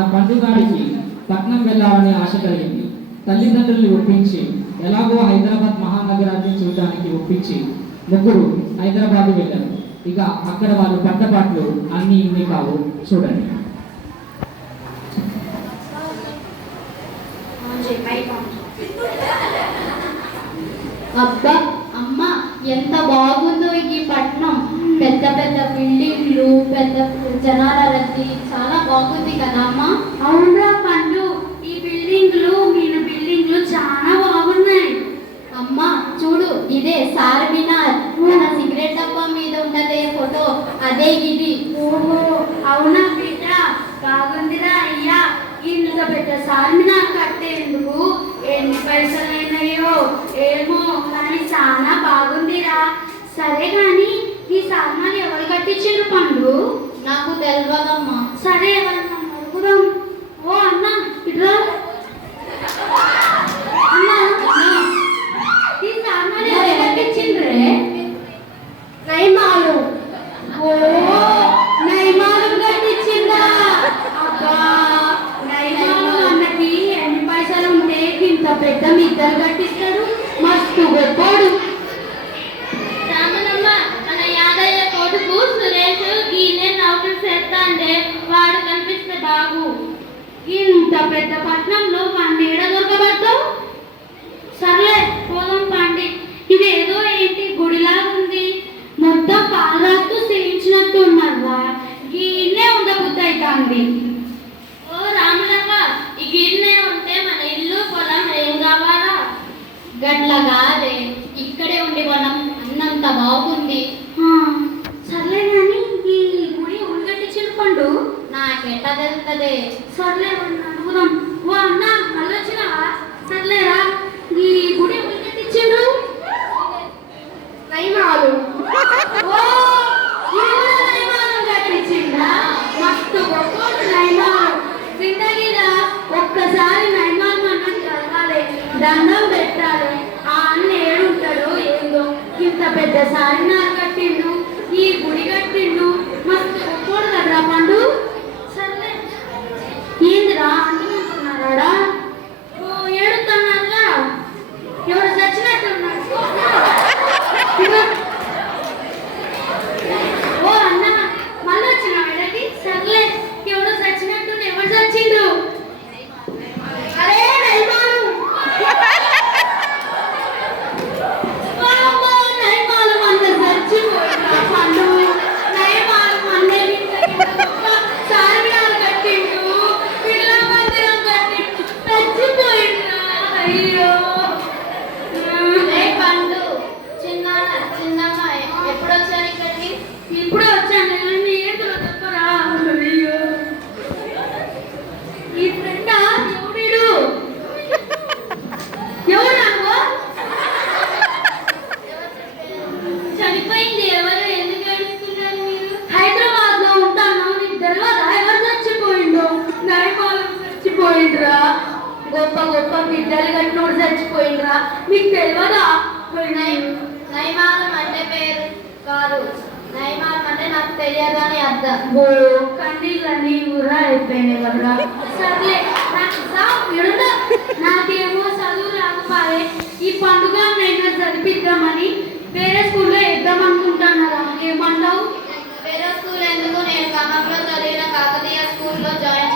ఆ పండుగాడికి పట్నం వెళ్ళాలని ఆశ కలిగింది. తల్లిదండ్రుల్ని ఒప్పించి ఎలాగో హైదరాబాద్ మహానగరాన్ని చూడడానికి ఒప్పించి ముగ్గురు హైదరాబాద్ వెళ్ళారు. ఇక అక్కడ వాళ్ళు పట్టపాట్లు అన్ని ఇన్ని కావు, చూడండి. అబ్బా అమ్మ, ఎంత బాగుందో ఈ పట్నం. పెద్ద పెద్ద బిల్డింగ్లు, పెద్ద జనాల రద్దీ, చాలా బాగుంది కదా అమ్మా. అవునా పండు, ఈ బిల్డింగ్లు చాలా బాగున్నాయి. అమ్మా చూడు, ఇదే చార్మినార్. మన సిగరెట్ డబ్బా మీద ఉన్నదే ఫోటో, అదే ఇది. ఓహో అవునా బిడ్డ, బాగుందిరా అయ్యా. ఇంత పెద్ద చార్మినార్ కట్టేందుకు ఎన్ని పైసలైనాయో ఏమో, కానీ చాలా బాగుందిరా. సరే కానీ ఈ చార్మినార్ ఎవరు కట్టించారు పండు? నాకు తెలియదమ్మా. సరే ఎవరన్నా అడుగుదాం. ఓ అన్న ఇట్లా, అన్నా ఈ చార్మినార్ ఎవరు కట్టించిండ్రే? నైమాలు. ఓ నైమాలు కట్టించిందా? అబ్బా, నైమాలు అన్నకి ఎన్ని పైసలు ఉంటే ఇంత పెద్ద మిద్దరు కట్టిస్తాడు. మస్తు గొప్పోడు. రామనమ్మ, మన యాదయ్య కొడుకు సురేష్ గీనే నౌకరు చేస్తాండే, వాడు కనిపిస్తే బాగు. ఇంత పెద్ద పట్నంలో పండి ఏడ దొరకబడతావు? సర్లే పోదాం పండి. ఇదేదో ఏంటి గుడిలాగా ఉంది, మొత్తం పాలరాత్తు చేయించినట్టు ఉన్నారా? గీనే ఉండబుద్ధి అవుతుంది. ఓ రామనమ్మ, ఈ గిన్నె ఉంటే మన ఇల్లు పొలం ఏం కావాలా? గట్ల కాదే, ఇక్కడే ఉండి మనం అన్నంత బాగుంది. సర్లే కానీ ఈ గుడి ఉడిగట్టించిన పండు నాకెట్లా తెలుస్తుంది? సర్లే అడుగుదాం. ఓ అన్న మళ్ళొచ్చినావా? సర్లేరా, ఈ గుడి ఉడిగట్టించిండు నైమాలు. ఓ ఇది కూడా నైమాలు కట్టించిందా? మస్తు గొప్పోడు నైమాలు. జిందగీరా ఒక్కసారి నైమాలు మనం కలగాలి, దండం పెట్టాలి. ఆ అన్న ఏడుంటాడో ఏందో, ఇంత పెద్ద సారినారు కట్టిండు, ఈ గుడి కట్టిండు. మస్తు గొప్పోడు కదరా పండు. సర్లే ఏందిరా అంటున్నారా? ఓ ఏడుతున్నారా? ఎవరు చచ్చినట్టున్నారు. ఓ అన్న మళ్ళీ వచ్చిన వీళ్ళకి. సర్లే, ఎవరు చచ్చినట్టు, ఎవరు చచ్చిండ్రు? అరే నైమాలు. వామ్మో, నైమాలు మన చచ్చిపోయిండ్రా పండు. నైమాలు మన్నే చార్మినార్ కట్టిండు, బిర్లా మందిరం కట్టిండు, చచ్చిపోయిండ్రా. అయ్యో పండు, చిన్నమ్మ ఎప్పుడు వచ్చారు ఇక్కడికి? ఇప్పుడు వచ్చాను. నీ ఏంటో చెప్పరా? అయ్యో ఈ ఫ్రెండ్ ఎవడు? ఎవరు నాకు? చనిపోయింది ఎవరు? ఎందుకు ఏడుస్తున్నారు మీరు? హైదరాబాద్ లో ఉంటాను, నీకు తెలియదా ఎవరు చచ్చిపోయిండో? నైమాలు చచ్చిపోయిండ్రా. గొప్ప గొప్ప బిడ్డలు కట్టినోడు చచ్చిపోయిండ్రా. మీకు తెలియదా? నైమాలం అంటే పేరు కాదు, నైమాలం అంటే నాకు తెలియదు అని అర్థం. ఓ కన్నీళ్ళన్నీ ఊరా అయిపోయినాయి కదరా. సర్లే, నాకేమో చదువు రాకపోయే, ఈ పండుగ నేను చదివిద్దామని వేరే స్కూల్లో వేద్దాం అనుకుంటున్నారా? ఏమంటావు? వేరే స్కూల్ ఎందుకు? నేను ఖమ్మంలో చదివిన కాకతీయ స్కూల్లో జాయిన్